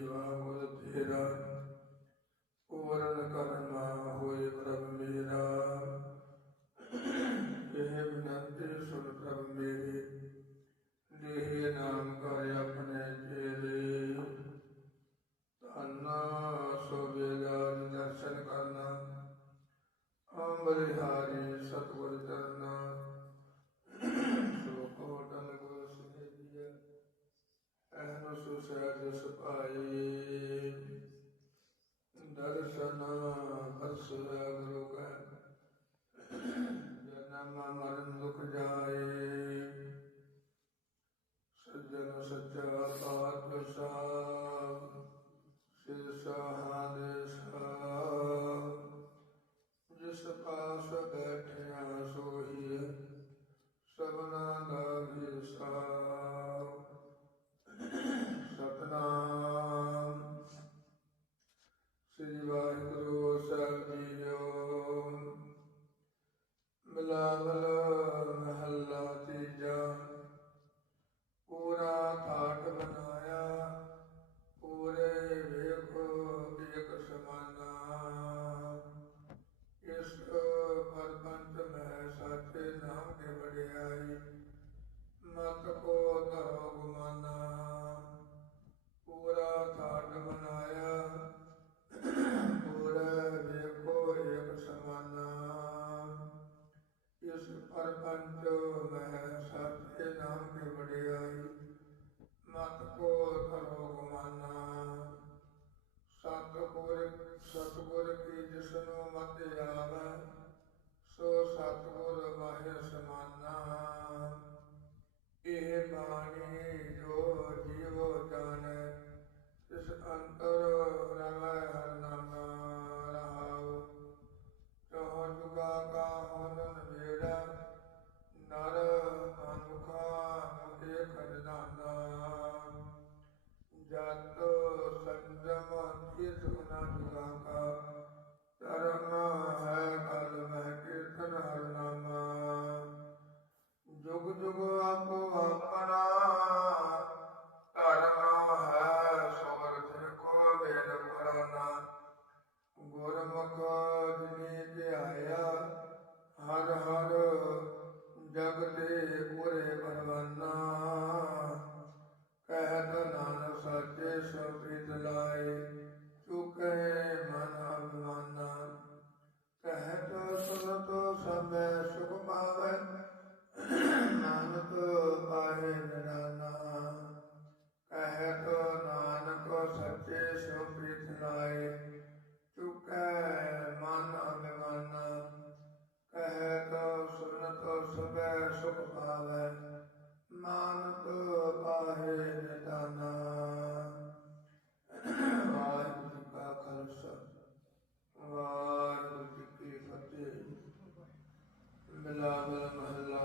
ਜੀਵਾ ਤੇਰਾ ਉਵਰਨ ਕਰਨਾ ਹੋਏ ਪ੍ਰਭ ਮੇਰਾ। ਸੋ ਸਹਿਜ ਸੁਭਾਈ ਦਰਸ਼ਨ ਅਸੁਰਾ ਗੁਰੂ ਕਾ ਜਨਮ ਮਰਨ ਦੁਖ ਜਾਏ ਸਜਨ ਸੱਚਾ ਪਾਤਸ਼ਾਹ ਸਿਰ ਸਾਹਾਂ ਦੇ మకో దోగుమనా Jato